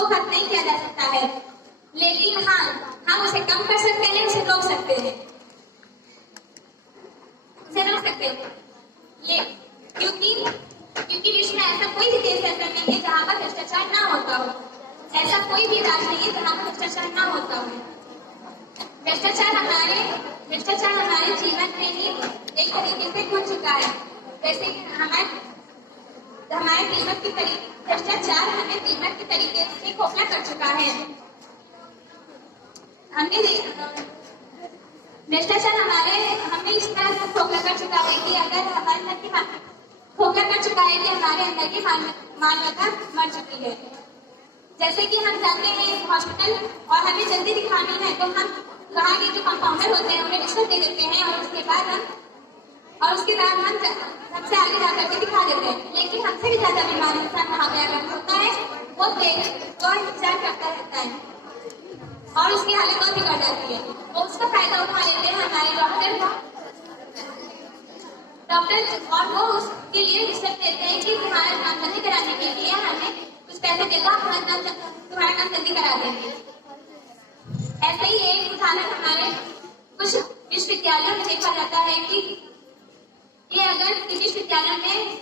वो खत्म नहीं किया जा सकता है, लेकिन हाँ हम उसे कम कर सकते हैं, उसे रोक सकते हैं, उसे रोक सकते हैं। ये क्योंकि विश्व में ऐसा कोई भी देश ऐसा नहीं है जहाँ पर भ्रष्टाचार ना होता हो, ऐसा कोई भी राज्य नहीं है जहाँ पर भ्रष्टाचार ना होता हो। भ्रष्टाचार हमारे जीवन में ही एक तरीके से घुस चुका है। जैसे कि हमारे दीमक की तरीके, भ्रष्टाचार हमें दीमक के तरीके से खोखला कर चुका है। भ्रष्टाचार हमें इस तरह से खोखला कर चुका है कि अगर हमारे अंदर की खोखला कर चुका है कि हमारे अंदर की मानवता मर चुकी है। जैसे कि हम जाते हैं हॉस्पिटल और हमें जल्दी दिखानी है तो हम वहाँ के जो कंपाउंडर होते हैं उन्हें रिश्वत दे देते हैं और उसके बाद हम सबसे आगे जाकर के दिखा देते हैं। लेकिन हमसे भी ज्यादा बीमार इंसान वहाँ गया होता है, वो इंतजार करता रहता है और उसकी हालत और बिगड़ जाती है। वो उसका फायदा उठा लेते हैं हमारे डॉक्टर और वो उसके लिए रिश्वत देते हैं कि तुम्हारा नाम जल्दी कराने के लिए हमें कुछ पैसे देगा, तुम्हारा नाम जल्दी करा देंगे। ऐसे ही एक उदाहरण हमारे कुछ विश्वविद्यालयों में देखा जाता है कि ये अगर विश्वविद्यालय में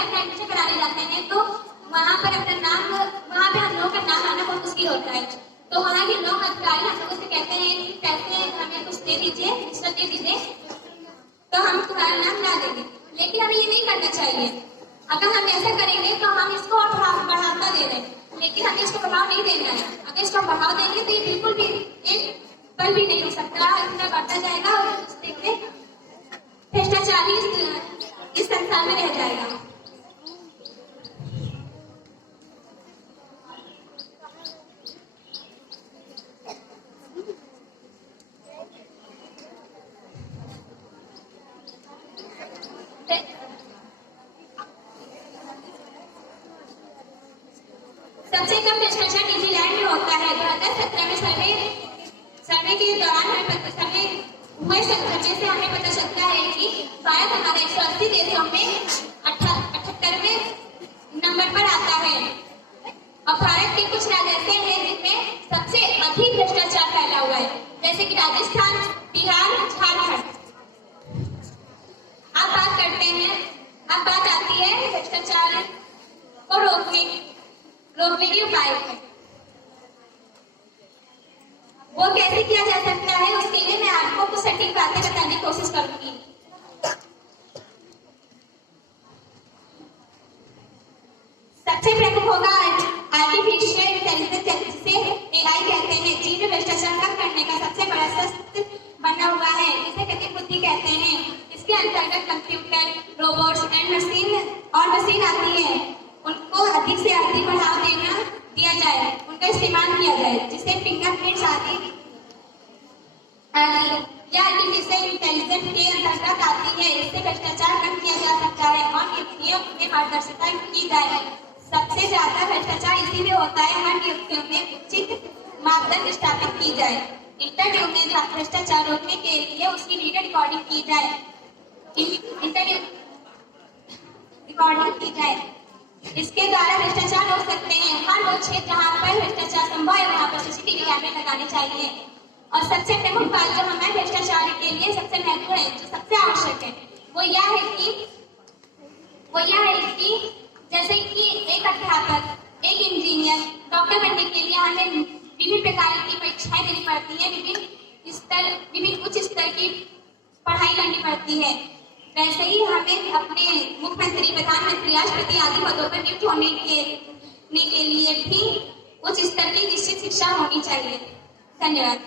अपना एडमिशन कराने जाते हैं तो वहाँ पे हम लोगों का नाम आना बहुत मुश्किल होता है। तो वहाँ के लोग अधिकारी हम लोगों से कहते हैं कि पैसे हमें कुछ दे दीजिए, रिश्वत दे दीजिए तो हम तुम्हारा नाम ला देंगे। लेकिन हमें ये नहीं करना चाहिए। अगर हम ऐसा करेंगे तो हम इसको और बढ़ावा दे रहे हैं, लेकिन हमें इसको बढ़ावा नहीं देना है। अगर इसको बढ़ावा देंगे तो ये बिल्कुल भी एक पल भी नहीं हो सकता, इतना बढ़ता जाएगा और देखते भ्रष्टाचार ही इस संसार में रह जाएगा। सबसे कम भ्रष्टाचार न्यूजीलैंड में होता है। 2017 में सर्वे के दौरान सर्वे से हमें पता चलता है कि भारत हमारे 180 देशों में 78वें नंबर पर आता है और भारत के कुछ राज्य ऐसे हैं जिनमें सबसे अधिक भ्रष्टाचार फैला हुआ है, जैसे कि राजस्थान, बिहार, झारखंड। अब बात आती है भ्रष्टाचार को रोकने के उपाय। वो कैसे किया जा सकता है, उसके लिए मैं आपको कुछ सटीक बातें बताने की कोशिश करूंगी। सबसे प्रमुख होगा आर्टिफिशियल इंटेलिजेंस, जिसे एआई कहते हैं। चीन में भ्रष्टाचार कम करने का सबसे बड़ा शस्त्र बना हुआ है, जिसे कृत्रिम बुद्धि कहते हैं। इसके अंतर्गत कंप्यूटर, रोबोट्स एंड मशीन आती है। उनको अधिक से अधिक बढ़ावा दिया जाए, उनका इस्तेमाल किया जाए, जिससे फिंगरप्रिंट्स आदि या आर्टिफिशियल इंटेलिजेंस के अंतर्गत आती है। इससे भ्रष्टाचार कम किया जा सकता है और नियुक्तियों में पारदर्शिता की जाए। सबसे ज्यादा भ्रष्टाचार इसी में होता है, हर नियुक्तियों में उचित मापदंड स्थापित की जाए। इंटरव्यू में भ्रष्टाचार रोकने के लिए उसकी वीडियो रिकॉर्डिंग की जाए। इसके द्वारा भ्रष्टाचार रोक सकते हैं। हर वो क्षेत्र जहाँ पर भ्रष्टाचार संभव है वहाँ पर सीसीटीवी कैमरे लगाने चाहिए। और सबसे प्रमुख बात जो हमारे भ्रष्टाचार के लिए सबसे महत्वपूर्ण है, जो सबसे आवश्यक है, वो यह है कि जैसे कि एक अध्यापक, एक इंजीनियर, डॉक्टर बनने के लिए हमें विभिन्न प्रकार की परीक्षाएं देनी पड़ती है, विभिन्न उच्च स्तर की पढ़ाई करनी पड़ती है। वैसे ही हमें अपने मुख्यमंत्री, प्रधानमंत्री, राष्ट्रपति आदि पदों पर नियुक्त होने के लिए भी उच्च स्तर की निश्चित शिक्षा होनी चाहिए। धन्यवाद।